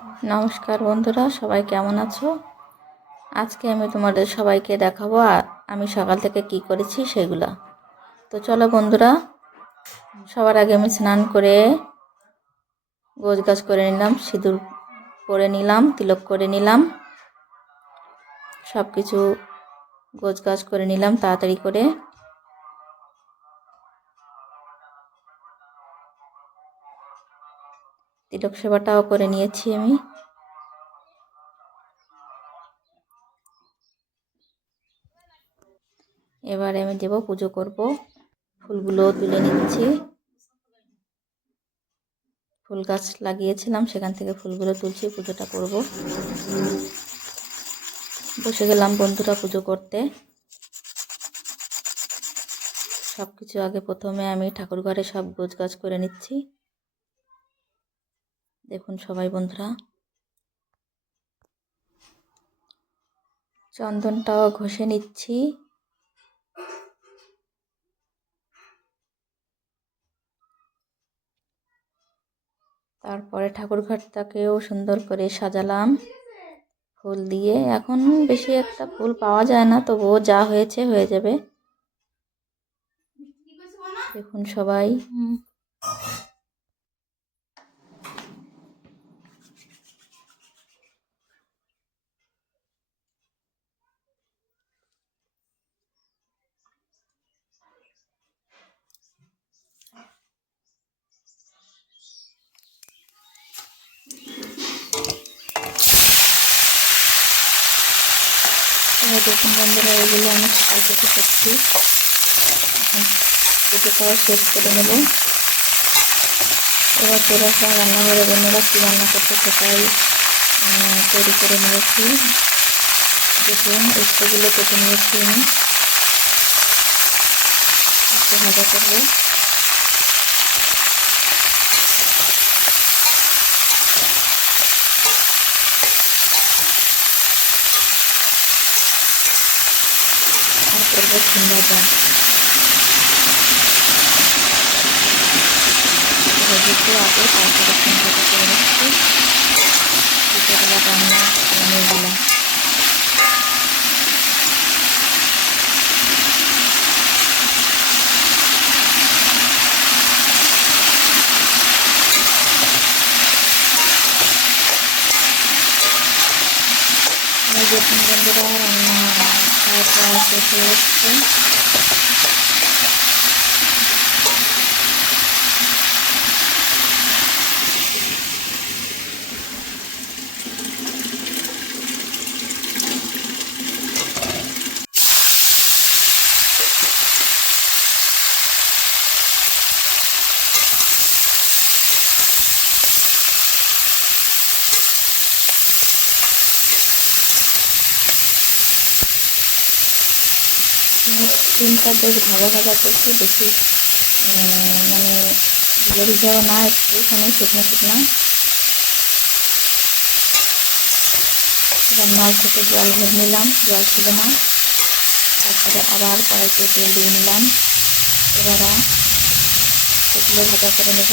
নমস্কার বন্ধুরা, সবাই কেমন আছো? আজকে আমি তোমাদের সবাইকে দেখাবো আমি সকাল থেকে কি করেছি সেগুলা। তো চলো বন্ধুরা, সবার আগে আমি স্নান করে গোছ গাছ করে নিলাম, সিঁদুর করে নিলাম, তিলক করে নিলাম সব কিছু গোছ গাছ করে নিলাম তাড়াতাড়ি করে। তিলক সেবাটাও করে নিয়েছি আমি। এবারে আমি দেব পুজো করব। ফুলগুলো তুলে নিচ্ছি। ফুল গাছ লাগিয়েছিলাম, সেখান থেকে ফুলগুলো তুলছি, পুজোটা করব। বসে গেলাম বন্ধুরা পুজো করতে। সব কিছু আগে প্রথমে আমি ঠাকুর ঘরে সব গোছ গাছ করে নিচ্ছি। দেখুন সবাই বন্ধুরা। চন্দনটাও ঘষে নিচ্ছি। তারপরে ঠাকুর ঘরটাকেও সুন্দর করে সাজালাম ফুল দিয়ে। এখন বেশি একটা ফুল পাওয়া যায় না, তবুও যা হয়েছে হয়ে যাবে। দেখুন সবাই। এবার দেখুন বন্ধুরা এগুলো আমি সকাল থেকে করছি, এখন পুজোটাও শেষ করে নেব। এবার চলে আসলাম রান্নাঘরে বন্ধুরা কী রান্না করতে সেটাই তৈরি করে নিয়েছি। দেখুন উচ্চগুলো কেটে নিয়েছি আমি। ভাজা করব। আর করব সিম ভাজা ভেজেছি আগে তারপরে সিম ভাজা করে নিচ্ছি দুটোগুলো রান্না নিয়ে দিলাম দেখুন বন্ধুরা রান্না খাওয়া দাওয়া শেষ হয়ে যাচ্ছে ডিমটা বেশ ভাজা ভাজা করছি বেশি মানে ভিজা ভিজাও না একটুখানি শুকনো শুকনো। এবার নল থেকে জল ভরে নিলাম, জল ছিল না তারপরে আবার কড়াইতে তেল দিয়ে নিলাম। এবার এগুলো ভাজা করে নেব।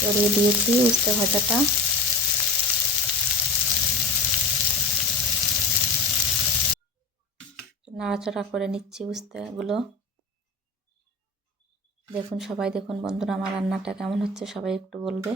চড়িয়ে দিয়েছি উস্তে ভাজাটা। নাড়াচাড়া করে নিচ্ছি উস্তেগুলো দেখুন সবাই, দেখুন বন্ধুরা, আমার রান্নাটা কেমন হচ্ছে, সবাই একটু বলবে।